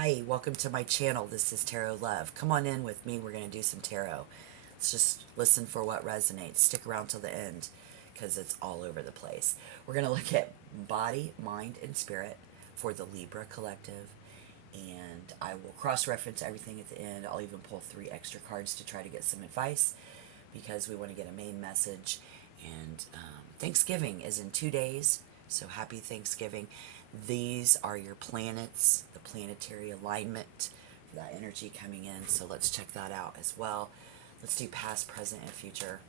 Hi, welcome to my channel. This is Tarot Love. Come on in with me. We're going to do some tarot. Let's just listen for what resonates. Stick around till the end because it's all over the place. We're going to look at body, mind, and spirit for the Libra collective. And I will cross-reference everything at the end. I'll even pull 3 extra cards to try to get some advice because we want to get a main message. And Thanksgiving is in 2 days, so happy Thanksgiving. These are your planets, the planetary alignment for that energy coming in, so let's check that out as well. Let's do past, present, and future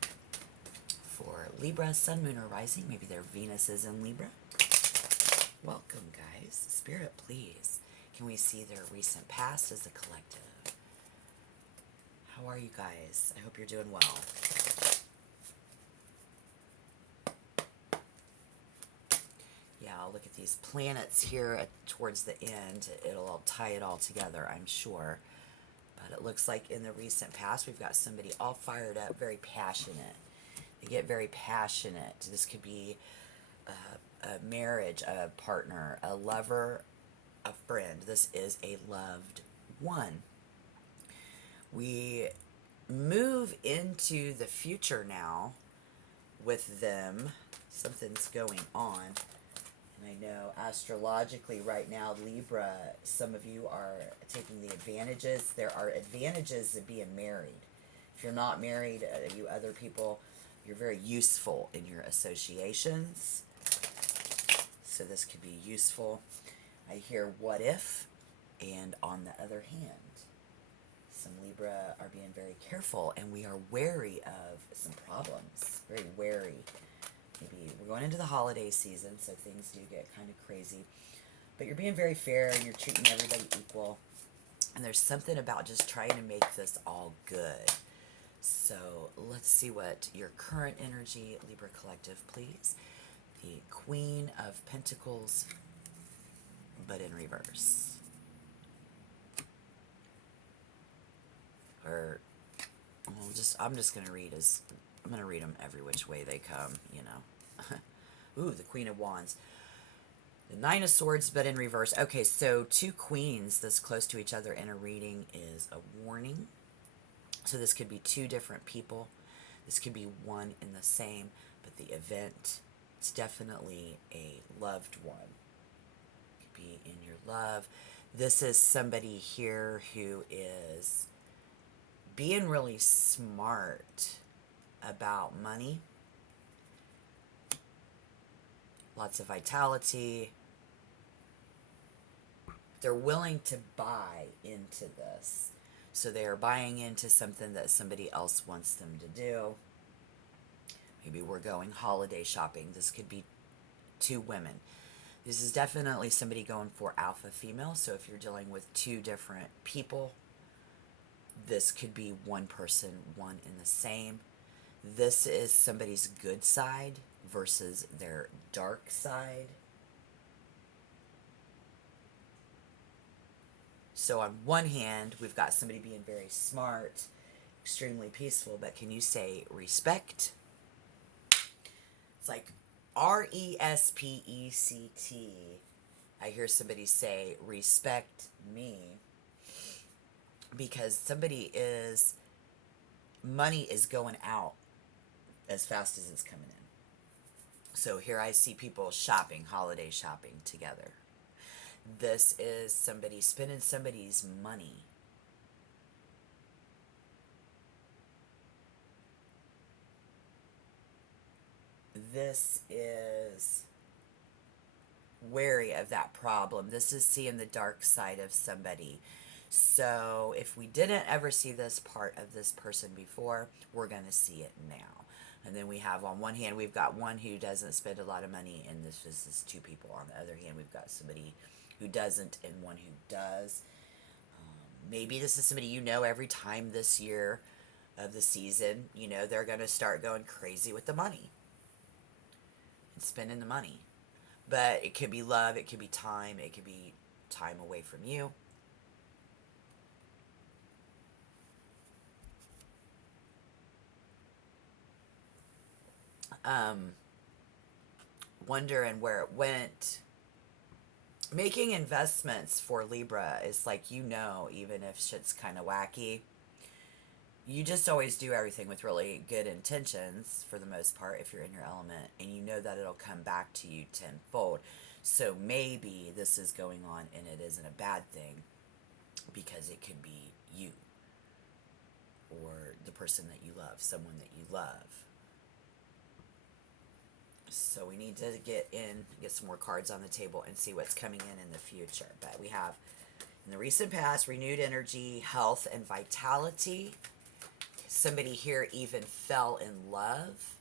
for Libra, Sun, Moon, or Rising. Maybe their Venus is in Libra. Welcome, guys. Spirit, please. Can we see their recent past as a collective? How are you guys? I hope you're doing well. Yeah, I'll look at these planets here towards the end. It'll tie it all together, I'm sure. But it looks like in the recent past, we've got somebody all fired up, very passionate. They get very passionate. This could be a marriage, a partner, a lover, a friend. This is a loved one. We move into the future now with them. Something's going on. And I know astrologically right now, Libra, some of you are taking the advantages. There are advantages of being married. If you're not married, you other people, you're very useful in your associations. So this could be useful. I hear what if, and on the other hand, some Libra are being very careful, and we are wary of some problems. Very wary. Maybe we're going into the holiday season, so things do get kind of crazy. But you're being very fair, and you're treating everybody equal. And there's something about just trying to make this all good. So let's see what your current energy, Libra Collective, please. The Queen of Pentacles, but in reverse. Or, well, I'm just going to read I'm going to read them every which way they come, you know. Ooh, the Queen of Wands. The Nine of Swords, but in reverse. Okay, so 2 queens this close to each other in a reading is a warning. So this could be 2 different people. This could be one in the same, but the event, it's definitely a loved one. It could be in your love. This is somebody here who is being really smart about money. Lots of vitality. They're willing to buy into this. So they are buying into something that somebody else wants them to do. Maybe we're going holiday shopping. This could be 2 women. This is definitely somebody going for alpha female. So if you're dealing with 2 different people, this could be one person, one in the same. This is somebody's good side versus their dark side. So on one hand, we've got somebody being very smart, extremely peaceful, but can you say respect? It's like R.E.S.P.E.C.T. I hear somebody say, respect me, because money is going out as fast as it's coming in. So here I see people shopping, holiday shopping together. This is somebody spending somebody's money. This is wary of that problem. This is seeing the dark side of somebody. So if we didn't ever see this part of this person before, we're going to see it now. And then we have, on one hand, we've got one who doesn't spend a lot of money, and this is 2 people. On the other hand, we've got somebody who doesn't and one who does. Maybe this is somebody you know every time this year of the season, you know, they're going to start going crazy with the money and spending the money. But it could be love, it could be time away from you. Wondering where it went. Making investments for Libra is like, even if shit's kind of wacky, you just always do everything with really good intentions for the most part if you're in your element, and you know that it'll come back to you tenfold. So maybe this is going on and it isn't a bad thing, because it could be you or the person that you love, someone that you love. So we need to get some more cards on the table and see what's coming in the future. But we have, in the recent past, renewed energy, health, and vitality. Somebody here even fell in love.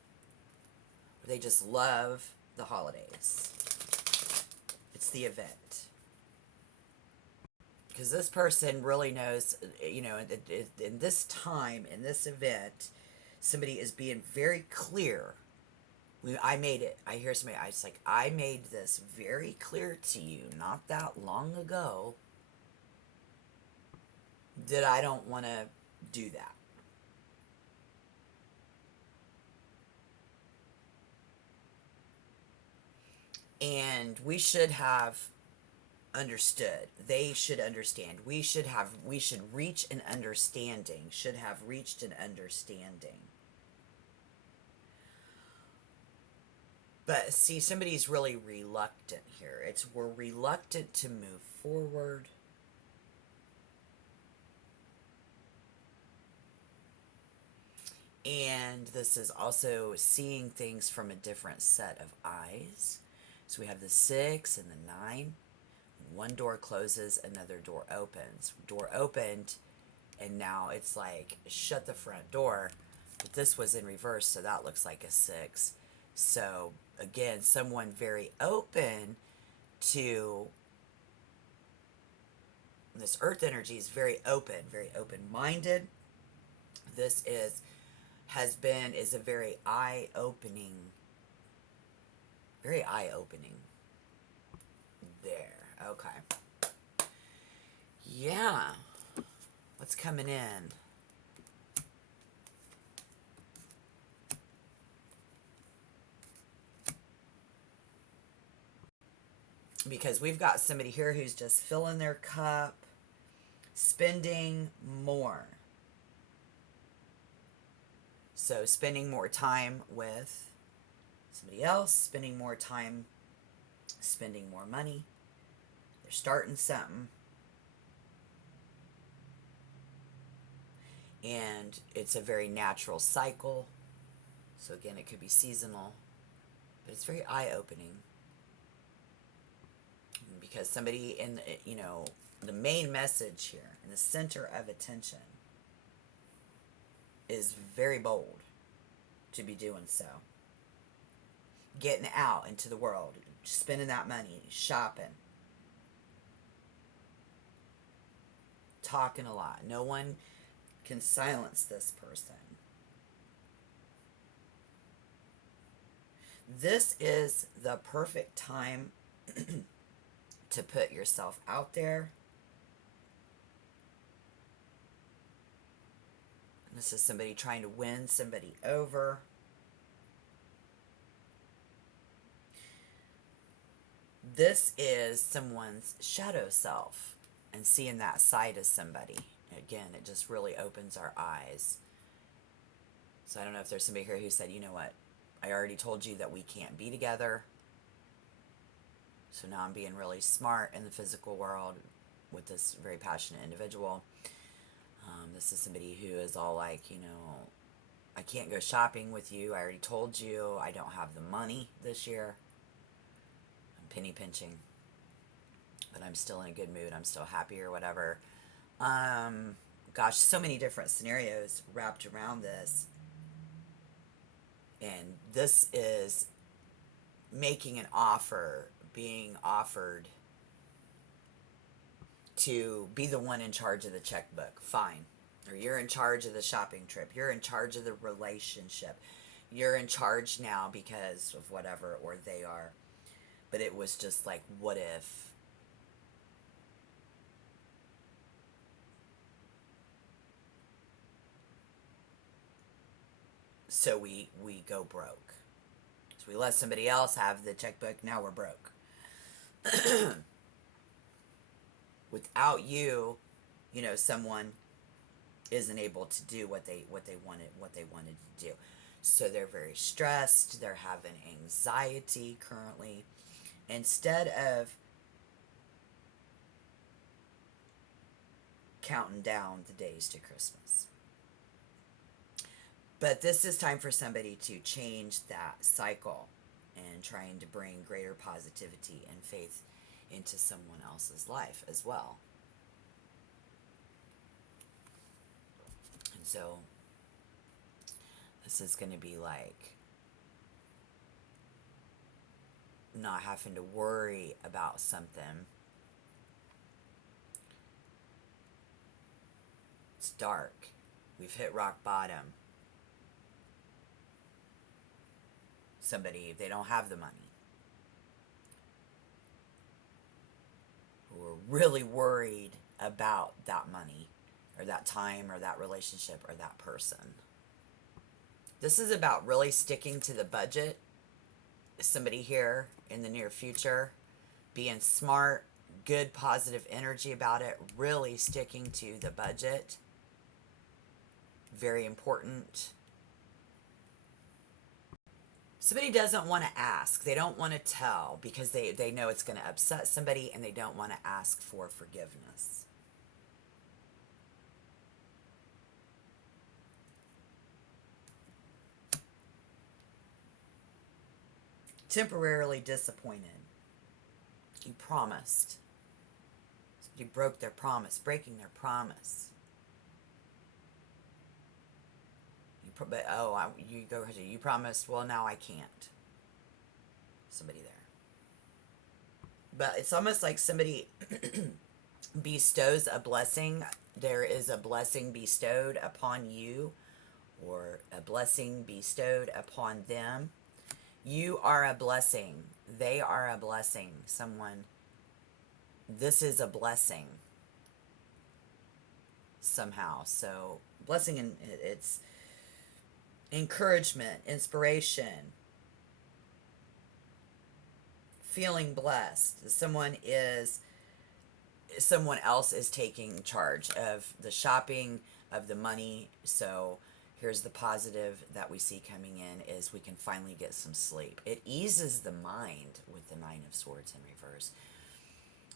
They just love the holidays. It's the event. Because this person really knows, in this time, in this event, somebody is being very clear. I made it. I hear somebody, it's like, I made this very clear to you not that long ago that I don't want to do that. And we should have understood. They should understand. We should reach an understanding. Should have reached an understanding. But see, somebody's really reluctant here. We're reluctant to move forward. And this is also seeing things from a different set of eyes. So we have the 6 and the 9. One door closes, another door opens. Door opened, and now it's like, shut the front door. But this was in reverse, so that looks like a 6. So again, someone very open to this earth energy, is very open-minded. This is a very eye-opening there. Okay. Yeah. What's coming in? Because we've got somebody here who's just filling their cup, spending more. So spending more time with somebody else, spending more time, spending more money. They're starting something. And it's a very natural cycle. So again, it could be seasonal, but it's very eye-opening. Because somebody in, the main message here, in the center of attention, is very bold to be doing so. Getting out into the world, spending that money, shopping, talking a lot. No one can silence this person. This is the perfect time to put yourself out there. This is somebody trying to win somebody over. This is someone's shadow self, and seeing that side of somebody. Again, it just really opens our eyes. So I don't know if there's somebody here who said, you know what, I already told you that we can't be together. So now I'm being really smart in the physical world with this very passionate individual. This is somebody who is all like, I can't go shopping with you. I already told you I don't have the money this year. I'm penny pinching. But I'm still in a good mood. I'm still happy or whatever. Gosh, so many different scenarios wrapped around this. And this is making an offer, being offered to be the one in charge of the checkbook. Fine. Or you're in charge of the shopping trip. You're in charge of the relationship. You're in charge now because of whatever, or they are. But it was just like, what if? So we go broke. So we let somebody else have the checkbook. Now we're broke. Without you, you know, someone isn't able to do what they wanted to do. So they're very stressed, they're having anxiety currently. Instead of counting down the days to Christmas. But this is time for somebody to change that cycle and trying to bring greater positivity and faith into someone else's life as well. And so this is going to be like not having to worry about something. It's dark. We've hit rock bottom. Somebody, if they don't have the money, who are really worried about that money or that time or that relationship or that person. This is about really sticking to the budget. Somebody here in the near future, being smart, good, positive energy about it, really sticking to the budget. Very important. Somebody doesn't want to ask. They don't want to tell because they know it's going to upset somebody and they don't want to ask for forgiveness. Temporarily disappointed. You promised. Somebody broke their promise, breaking their promise. You go ahead. You promised. Well, now I can't. Somebody there. But it's almost like somebody bestows a blessing. There is a blessing bestowed upon you, or a blessing bestowed upon them. You are a blessing. They are a blessing. Someone. This is a blessing. Somehow. So blessing, and it's encouragement, inspiration, feeling blessed. Someone else is taking charge of the shopping, of the money. So here's the positive that we see coming in is we can finally get some sleep. It eases the mind with the Nine of Swords in reverse.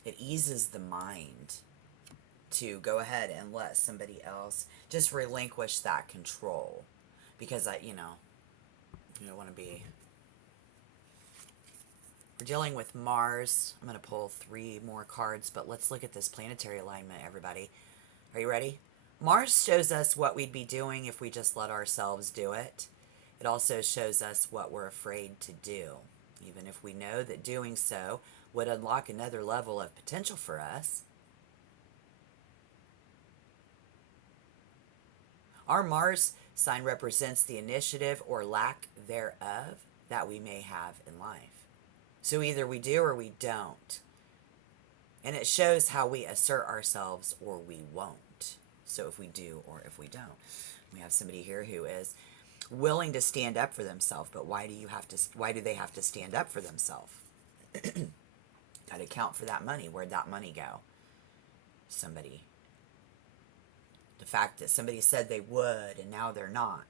It eases the mind to go ahead and let somebody else just relinquish that control. Because you don't want to be. We're dealing with Mars. I'm going to pull 3 more cards, but let's look at this planetary alignment, everybody. Are you ready? Mars shows us what we'd be doing if we just let ourselves do it. It also shows us what we're afraid to do, even if we know that doing so would unlock another level of potential for us. Our Mars sign represents the initiative or lack thereof that we may have in life. So either we do or we don't. And it shows how we assert ourselves or we won't. So if we do or if we don't. We have somebody here who is willing to stand up for themselves, but why do they have to stand up for themselves? Got to account for that money. Where'd that money go? Somebody. The fact that somebody said they would and now they're not.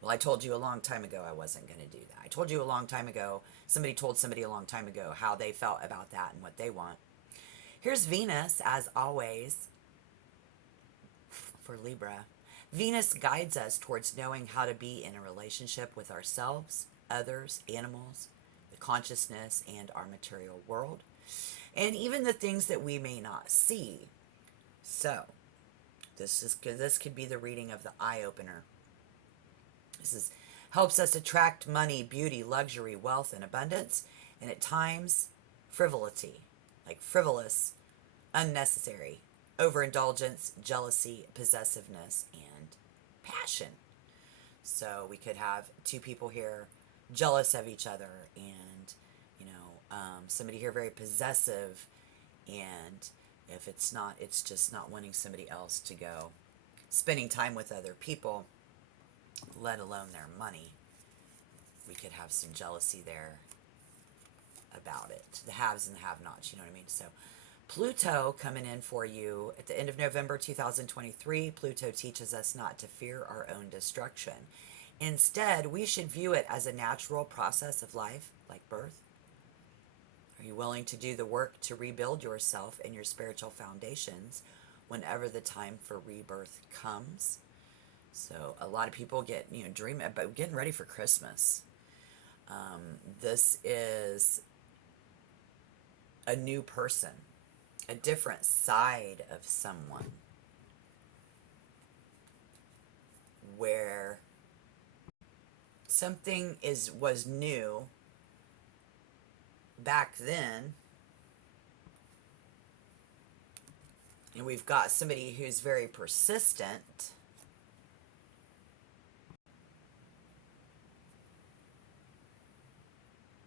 Well, I told you a long time ago I wasn't going to do that. I told you a long time ago, somebody told somebody a long time ago how they felt about that and what they want. Here's Venus, as always, for Libra. Venus guides us towards knowing how to be in a relationship with ourselves, others, animals, the consciousness, and our material world, and even the things that we may not see. So, this could be the reading of the eye opener. This helps us attract money, beauty, luxury, wealth, and abundance, and at times frivolity, like frivolous, unnecessary, overindulgence, jealousy, possessiveness, and passion. So we could have 2 people here jealous of each other, and somebody here very possessive, and if it's not, it's just not wanting somebody else to go spending time with other people, let alone their money. We could have some jealousy there about it. The haves and the have-nots, you know what I mean? So Pluto coming in for you at the end of November 2023. Pluto teaches us not to fear our own destruction. Instead, we should view it as a natural process of life, like birth. Are you willing to do the work to rebuild yourself and your spiritual foundations whenever the time for rebirth comes? So a lot of people get, dream about getting ready for Christmas. This is a new person, a different side of someone, where something was new back then, and we've got somebody who's very persistent,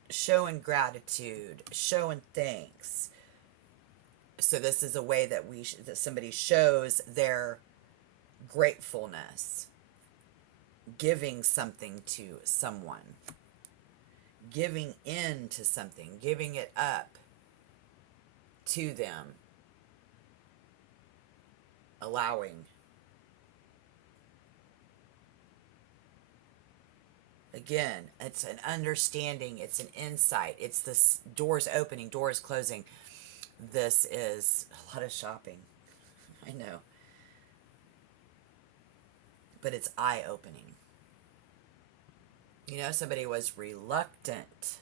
showing gratitude, showing thanks. So this is a way that that somebody shows their gratefulness, giving something to someone, giving in to something, giving it up to them, allowing. Again, it's an understanding, it's an insight, it's this doors opening, doors closing. This is a lot of shopping, I know, but it's eye-opening. Somebody was reluctant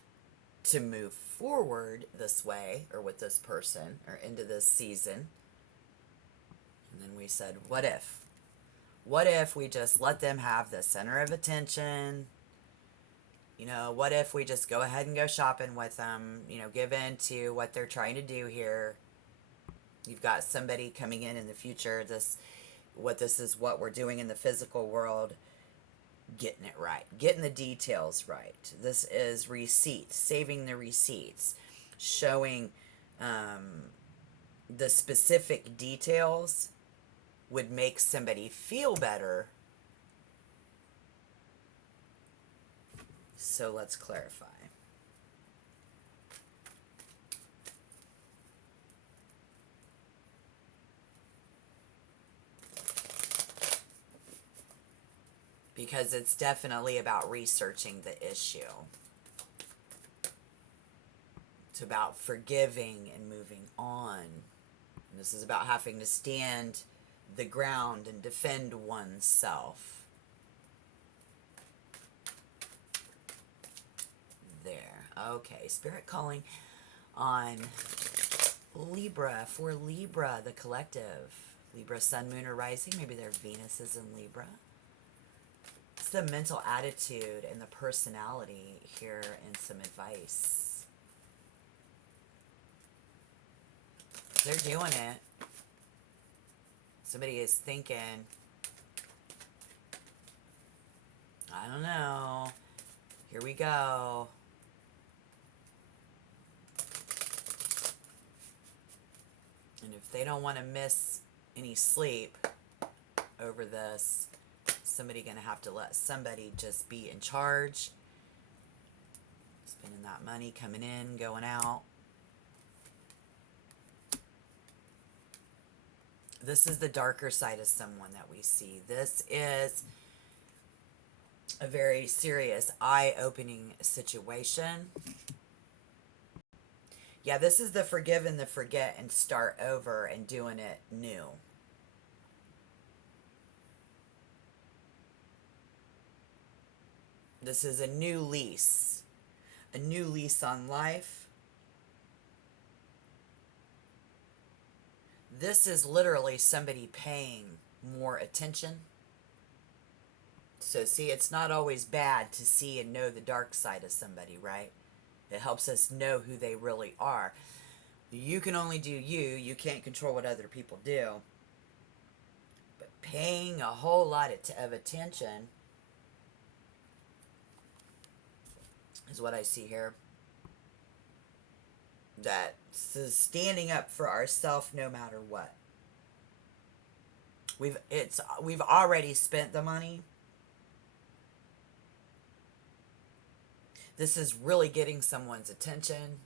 to move forward this way, or with this person, or into this season. And then we said, what if? What if we just let them have the center of attention? What if we just go ahead and go shopping with them, give in to what they're trying to do here? You've got somebody coming in the future. This is what we're doing in the physical world, getting it right, getting the details right. This is receipts, saving the receipts, showing the specific details would make somebody feel better. So let's clarify. Because it's definitely about researching the issue. It's about forgiving and moving on. And this is about having to stand the ground and defend oneself. There. Okay, Spirit calling on Libra. For Libra, the collective. Libra, Sun, Moon, or Rising. Maybe their Venus is in Libra. It's the mental attitude and the personality here, and some advice. They're doing it. Somebody is thinking, I don't know. Here we go. And if they don't want to miss any sleep over this, somebody going to have to let somebody just be in charge. Spending that money, coming in, going out. This is the darker side of someone that we see. This is a very serious, eye-opening situation. Yeah, this is the forgive and the forget and start over and doing it new. This is a new lease on life. This is literally somebody paying more attention. So see, it's not always bad to see and know the dark side of somebody, right? It helps us know who they really are. You can only do you. You can't control what other people do. But paying a whole lot of attention is what I see here. That's standing up for ourselves no matter what. We've already spent the money. This is really getting someone's attention.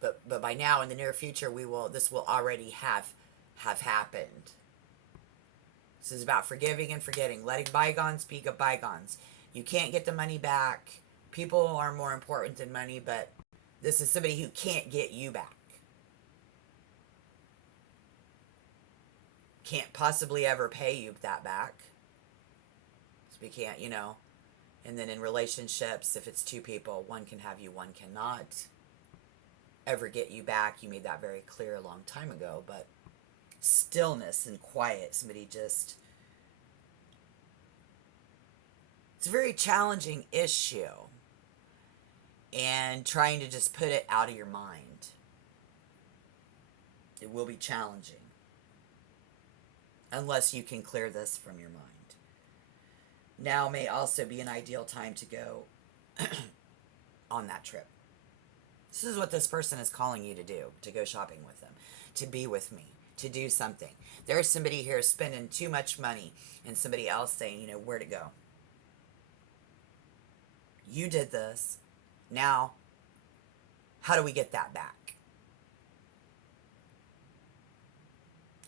But by now, in the near future, this will already have happened. This is about forgiving and forgetting, letting bygones be bygones. You can't get the money back. People are more important than money, but this is somebody who can't get you back. Can't possibly ever pay you that back. So we can't, And then in relationships, if it's two people, one can have you, one cannot ever get you back. You made that very clear a long time ago, but stillness and quiet, somebody just, it's a very challenging issue, and trying to just put it out of your mind, it will be challenging unless you can clear this from your mind. Now may also be an ideal time to go on that trip. This is what this person is calling you to do, to go shopping with them, to be with me, to do something. There's somebody here spending too much money and somebody else saying, where to go. You did this. Now, how do we get that back?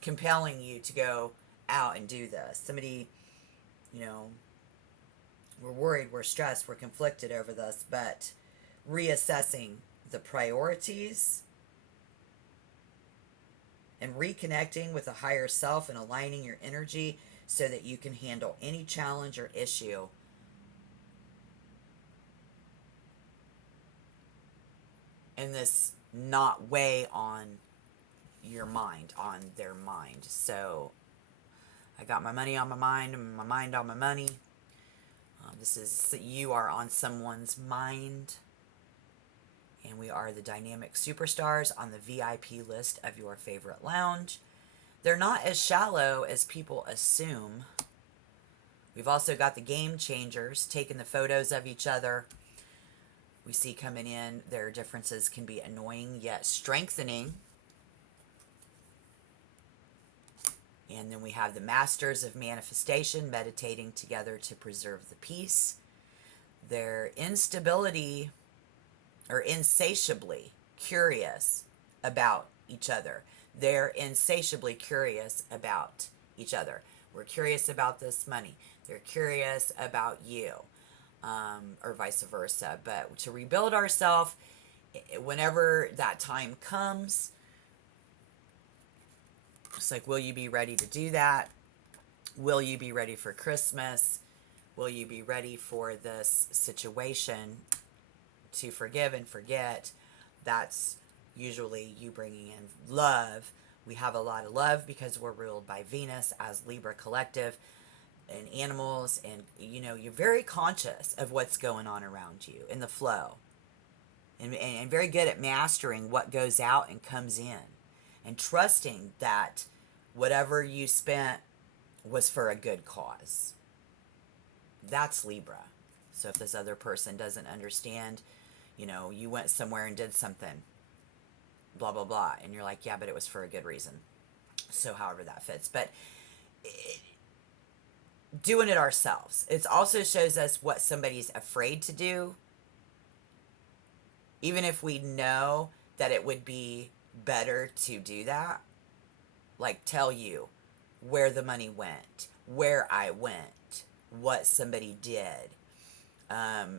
Compelling you to go out and do this. Somebody, we're worried, we're stressed, we're conflicted over this, but reassessing the priorities and reconnecting with a higher self and aligning your energy so that you can handle any challenge or issue and this not weigh on your mind, on their mind. So I got my money on my mind and my mind on my money. This is, you are on someone's mind, and we are the dynamic superstars on the VIP list of your favorite lounge. They're not as shallow as people assume. We've also got the game changers, taking the photos of each other. We see coming in, their differences can be annoying yet strengthening. And then we have the masters of manifestation, meditating together to preserve the peace. Their instability, or insatiably curious about each other. They're insatiably curious about each other. We're curious about this money. They're curious about you, or vice versa. But to rebuild ourselves, whenever that time comes, it's like, will you be ready to do that? Will you be ready for Christmas? Will you be ready for this situation to forgive and forget? That's usually you bringing in love. We have a lot of love because we're ruled by Venus as Libra collective and animals, and you're very conscious of what's going on around you in the flow, and very good at mastering what goes out and comes in, and trusting that whatever you spent was for a good cause. That's Libra. So if this other person doesn't understand, you went somewhere and did something, blah, blah, blah, and you're like, yeah, but it was for a good reason. So however that fits. But doing it ourselves. It also shows us what somebody's afraid to do. Even if we know that it would be better to do that, like tell you where the money went, where I went, what somebody did.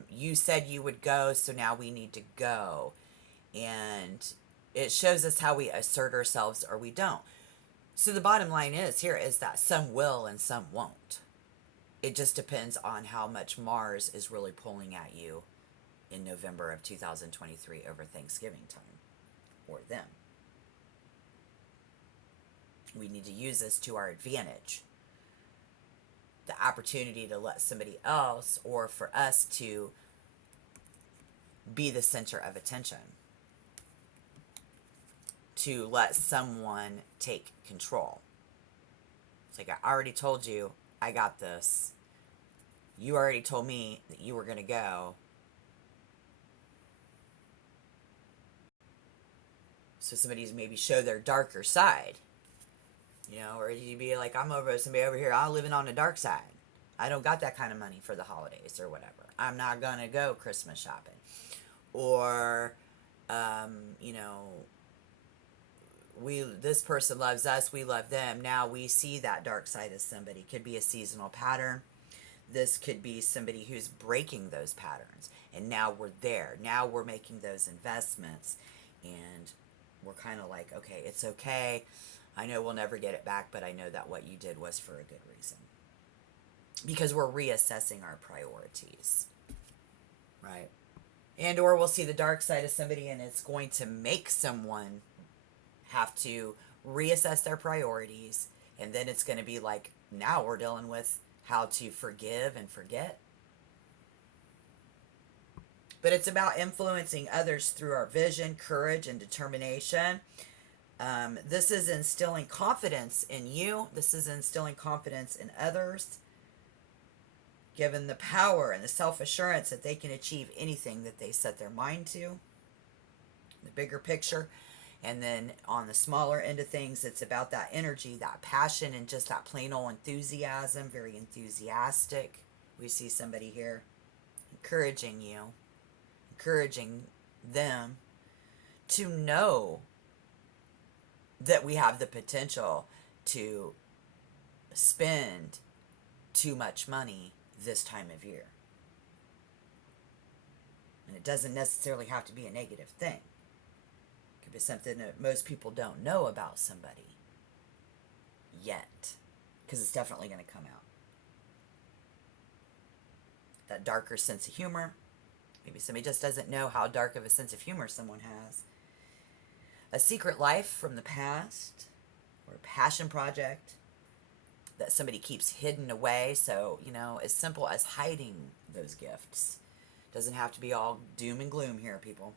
You said you would go, so now we need to go. And it shows us how we assert ourselves or we don't. So the bottom line is that some will and some won't. It just depends on how much Mars is really pulling at you in November of 2023 over Thanksgiving time, or them. We need to use this to our advantage. The opportunity to let somebody else, or for us to be the center of attention, to let someone take control. It's like, I already told you I got this. You already told me that you were going to go. So somebody's maybe show their darker side. Or you'd be like, somebody over here, I'm living on the dark side. I don't got that kind of money for the holidays or whatever. I'm not going to go Christmas shopping. Or You know, this person loves us, we love them. Now we see that dark side of somebody. Could be a seasonal pattern. This could be somebody who's breaking those patterns, and now we're there. Now we're making those investments, and we're kind of like, okay, it's okay. I know we'll never get it back, but I know that what you did was for a good reason, because we're reassessing our priorities, right? And or we'll see the dark side of somebody, and it's going to make someone have to reassess their priorities, and then it's going to be like, now we're dealing with how to forgive and forget. But it's about influencing others through our vision, courage, and determination. This is instilling confidence in you. This is instilling confidence in others, given the power and the self-assurance that they can achieve anything that they set their mind to. The bigger picture. And then on the smaller end of things, it's about that energy, that passion, and just that plain old enthusiasm, very enthusiastic. We see somebody here encouraging you, encouraging them to know that we have the potential to spend too much money this time of year. And it doesn't necessarily have to be a negative thing. It could be something that most people don't know about somebody yet, because it's definitely going to come out. That darker sense of humor. Maybe somebody just doesn't know how dark of a sense of humor someone has. A secret life from the past, or a passion project that somebody keeps hidden away. So, you know, as simple as hiding those gifts. Doesn't have to be all doom and gloom here, people.